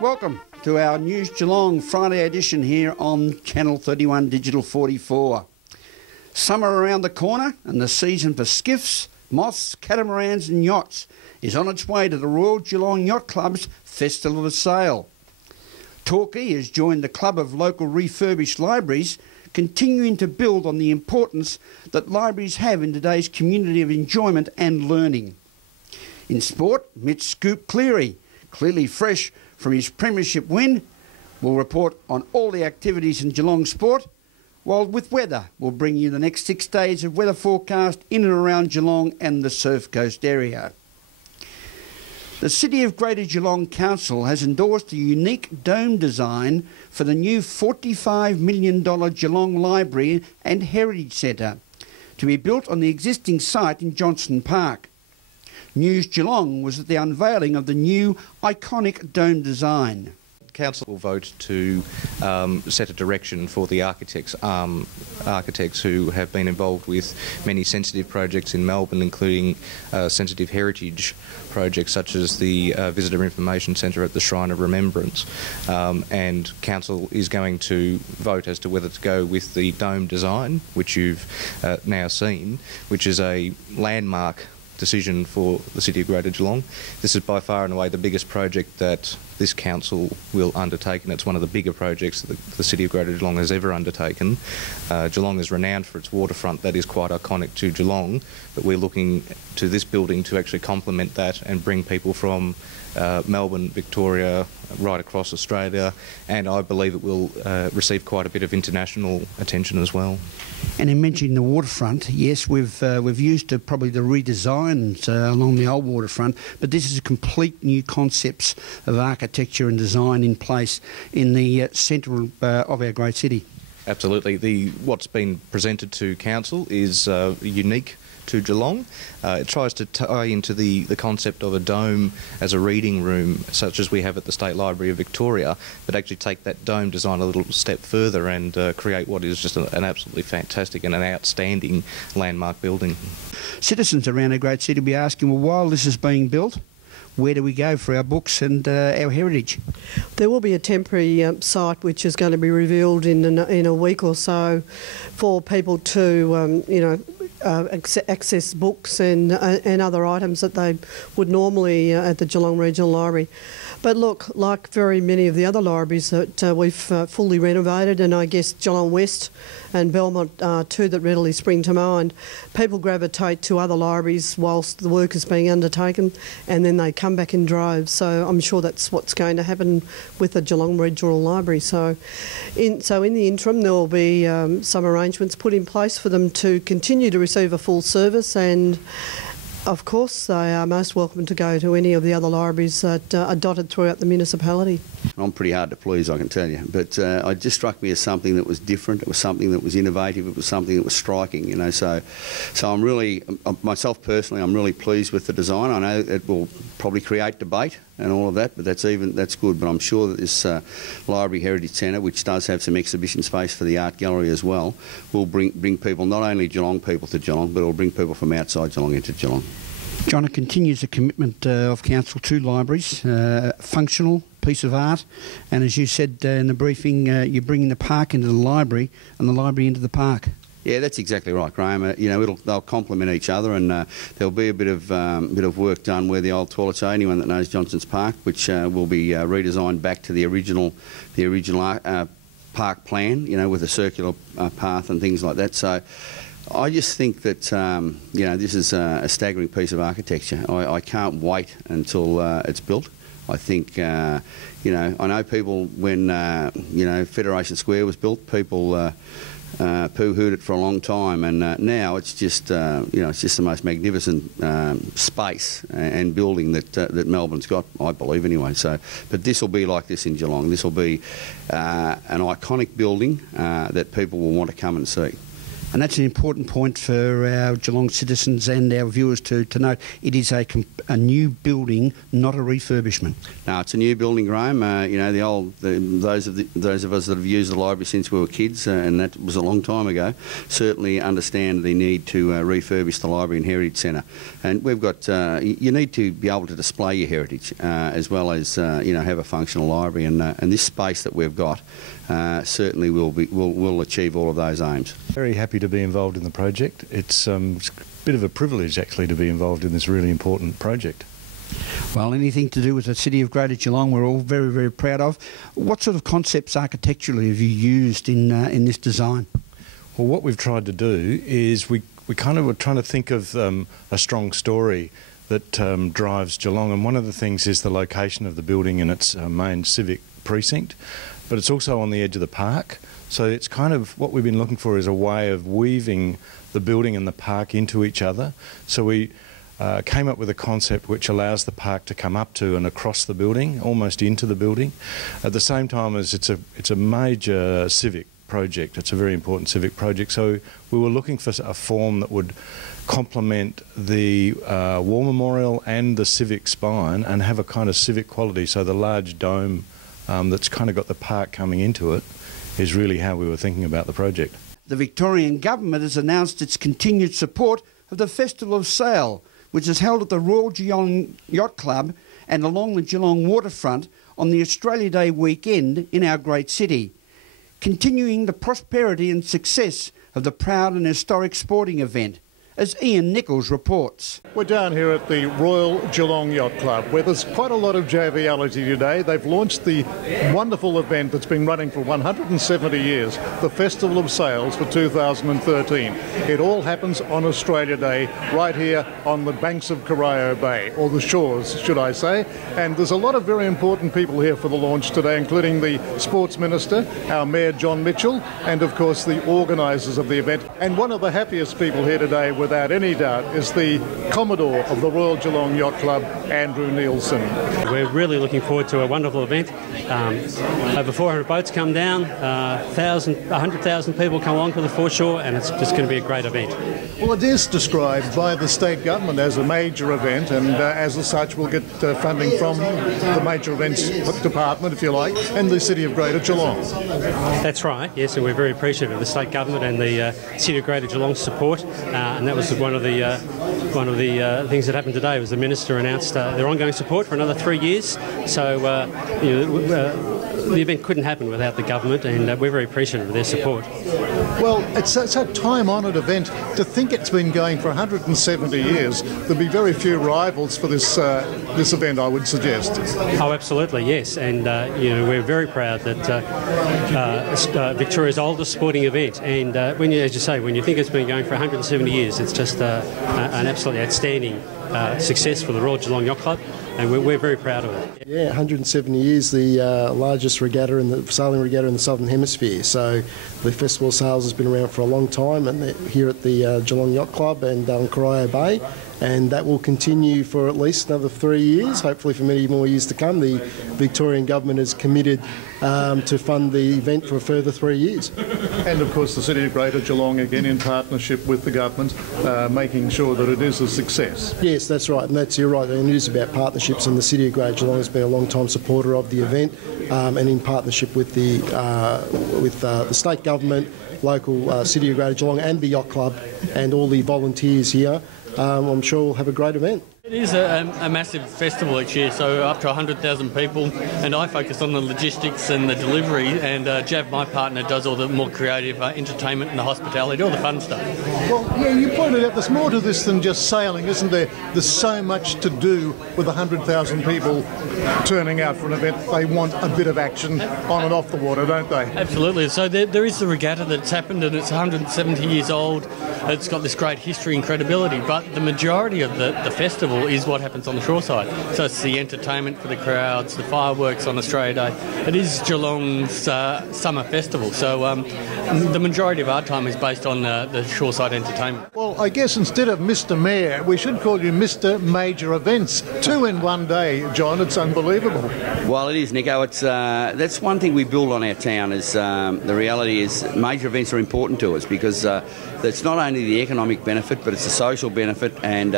Welcome to our News Geelong Friday edition here on Channel 31 Digital 44. Summer around the corner and the season for skiffs, moths, catamarans and yachts is on its way to the Royal Geelong Yacht Club's Festival of Sail. Torquay has joined the club of local refurbished libraries, continuing to build on the importance that libraries have in today's community of enjoyment and learning. In sport, Mitch Scoop Cleary, clearly fresh from his premiership win, will report on all the activities in Geelong sport, while with weather we'll bring you the next 6 days of weather forecast in and around Geelong and the Surf Coast area. The City of Greater Geelong Council has endorsed a unique dome design for the new $45 million Geelong Library and Heritage Centre to be built on the existing site in Johnston Park. News Geelong was at the unveiling of the new iconic dome design. Council will vote to set a direction for the architects who have been involved with many sensitive projects in Melbourne, including sensitive heritage projects such as the Visitor Information Centre at the Shrine of Remembrance. And Council is going to vote as to whether to go with the dome design, which you've now seen, which is a landmark decision for the City of Greater Geelong. This is by far and away the biggest project that this council will undertake, and it's one of the bigger projects that the City of Greater Geelong has ever undertaken. Geelong is renowned for its waterfront. That is quite iconic to Geelong, but we're looking to this building to actually complement that and bring people from Melbourne, Victoria, right across Australia, and I believe it will receive quite a bit of international attention as well. And in mentioning the waterfront, yes, we've used probably the redesigns along the old waterfront, but this is a complete new concepts of architecture and design in place in the centre of our great city. Absolutely. What's been presented to Council is unique to Geelong. It tries to tie into the concept of a dome as a reading room, such as we have at the State Library of Victoria, but actually take that dome design a little step further and create what is just an absolutely fantastic and an outstanding landmark building. Citizens around our great city will be asking, well, while this is being built, where do we go for our books and our heritage? There will be a temporary site which is going to be revealed in a week or so for people to, access books and other items that they would normally at the Geelong Regional Library. But look, like very many of the other libraries that we've fully renovated, and I guess Geelong West and Belmont are two that readily spring to mind, people gravitate to other libraries whilst the work is being undertaken, and then they come back in droves. So I'm sure that's what's going to happen with the Geelong Regional Library. So in the interim, there will be some arrangements put in place for them to continue to receive a full service, and of course, they are most welcome to go to any of the other libraries that are dotted throughout the municipality. I'm pretty hard to please, I can tell you, but it just struck me as something that was different. It was something that was innovative. It was something that was striking, So I'm really, myself personally, I'm really pleased with the design. I know it will probably create debate and all of that, but that's good. But I'm sure that this Library Heritage Centre, which does have some exhibition space for the art gallery as well, will bring people, not only Geelong people to Geelong, but it will bring people from outside Geelong into Geelong. John, it continues the commitment of Council to libraries, functional piece of art, and as you said in the briefing, you're bringing the park into the library and the library into the park. Yeah, that's exactly right, Graham. They'll complement each other, and there'll be a bit of work done where the old toilets are. Anyone that knows Johnston's Park, which will be redesigned back to the original park plan, with a circular path and things like that. So I just think that this is a staggering piece of architecture. I can't wait until it's built. I think I know people when Federation Square was built, people poo-hooed it for a long time, and now it's just it's just the most magnificent space and building that Melbourne's got, I believe anyway. So, but this will be like this in Geelong. This will be an iconic building that people will want to come and see. And that's an important point for our Geelong citizens and our viewers to note. It is a new building, not a refurbishment. No, it's a new building, Graham. Those of us that have used the library since we were kids, and that was a long time ago, certainly understand the need to refurbish the library and heritage centre. And we've got you need to be able to display your heritage as well as have a functional library, and this space that we've got certainly will achieve all of those aims. Very happy to be involved in the project. It's a bit of a privilege actually to be involved in this really important project. Well, anything to do with the City of Greater Geelong we're all very, very proud of. What sort of concepts architecturally have you used in this design? Well, what we've tried to do is we kind of were trying to think of a strong story that drives Geelong, and one of the things is the location of the building and its main civic precinct, but it's also on the edge of the park. So it's kind of what we've been looking for is a way of weaving the building and the park into each other. So we came up with a concept which allows the park to come up to and across the building, almost into the building, at the same time as it's a major civic project. It's a very important civic project. So we were looking for a form that would complement the war memorial and the civic spine and have a kind of civic quality. So the large dome that's kind of got the park coming into it is really how we were thinking about the project. The Victorian Government has announced its continued support of the Festival of Sail, which is held at the Royal Geelong Yacht Club and along the Geelong waterfront on the Australia Day weekend in our great city, continuing the prosperity and success of the proud and historic sporting event, as Ian Nichols reports. We're down here at the Royal Geelong Yacht Club, where there's quite a lot of joviality today. They've launched the wonderful event that's been running for 170 years, the Festival of Sails for 2013. It all happens on Australia Day, right here on the banks of Corio Bay, or the shores, should I say. And there's a lot of very important people here for the launch today, including the Sports Minister, our Mayor John Mitchell, and of course the organisers of the event. And one of the happiest people here today, without any doubt, is the Commodore of the Royal Geelong Yacht Club, Andrew Nielsen. We're really looking forward to a wonderful event. Over 400 boats come down, 100,000 people come along to the foreshore, and it's just going to be a great event. Well, it is described by the state government as a major event, and as such we'll get funding from the major events department, if you like, and the City of Greater Geelong. That's right, yes, and we're very appreciative of the state government and the City of Greater Geelong's support, and that was one of the things that happened today. Was the Minister announced their ongoing support for another 3 years. So the event couldn't happen without the government, and we're very appreciative of their support. Well, it's a time-honoured event. To think it's been going for 170 years, there'll be very few rivals for this event, I would suggest. Oh, absolutely, yes, and we're very proud that Victoria's oldest sporting event, and as you say, when you think it's been going for 170 years, it's just an absolutely outstanding success for the Royal Geelong Yacht Club, and we're very proud of it. Yeah, 170 years, the largest regatta sailing regatta in the Southern Hemisphere. So the Festival of Sails has been around for a long time, and here at the Geelong Yacht Club and on Corio Bay, and that will continue for at least another 3 years, hopefully for many more years to come. The Victorian Government is committed to fund the event for a further 3 years. And of course the City of Greater Geelong, again in partnership with the government, making sure that it is a success. Yes, that's right, and you're right, and it is about partnerships, and the City of Greater Geelong has been a long-time supporter of the event, and in partnership with the state government, local City of Greater Geelong and the Yacht Club and all the volunteers here, I'm sure we'll have a great event. It is a massive festival each year, so up to 100,000 people, and I focus on the logistics and the delivery, and Jav, my partner, does all the more creative entertainment and the hospitality, all the fun stuff. Well, yeah, you pointed out there's more to this than just sailing, isn't there? There's so much to do with 100,000 people turning out for an event. They want a bit of action on and off the water, don't they? Absolutely. So there is the regatta that's happened, and it's 170 years old. It's got this great history and credibility, but the majority of the festival is what happens on the shoreside. So it's the entertainment for the crowds, the fireworks on Australia Day. It is Geelong's summer festival, so the majority of our time is based on the shoreside entertainment. Well, I guess instead of Mr. Mayor, we should call you Mr. Major Events. 2 in one day, John. It's unbelievable. Well, it is, Nico. It's that's one thing we build on our town. Is the reality is major events are important to us because that's not only the economic benefit, but it's a social benefit, and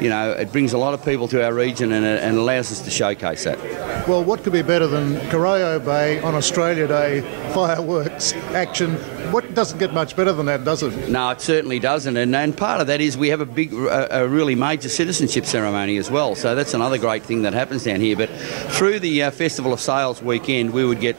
you know, it brings a lot of people to our region, and allows us to showcase that. Well, what could be better than Corio Bay on Australia Day, fireworks, action? What doesn't get much better than that, does it? No, it certainly doesn't, and part of that is we have a big, a really major citizenship ceremony as well, so that's another great thing that happens down here. But through the Festival of Sales weekend, we would get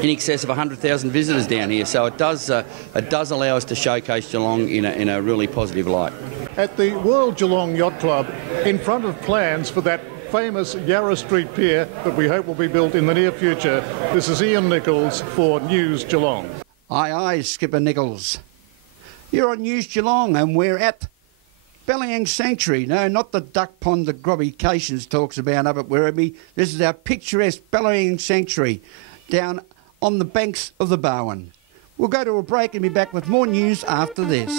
in excess of 100,000 visitors down here, so it does allow us to showcase Geelong in a really positive light. At the Royal Geelong Yacht Club, in front of plans for that famous Yarra Street Pier that we hope will be built in the near future, this is Ian Nichols for News Geelong. Aye, aye, Skipper Nichols. You're on News Geelong, and we're at Bellingham Sanctuary. No, not the duck pond that Grobby Cations talks about up at Werribee. This is our picturesque Bellingham Sanctuary down on the banks of the Barwon. We'll go to a break and be back with more news after this.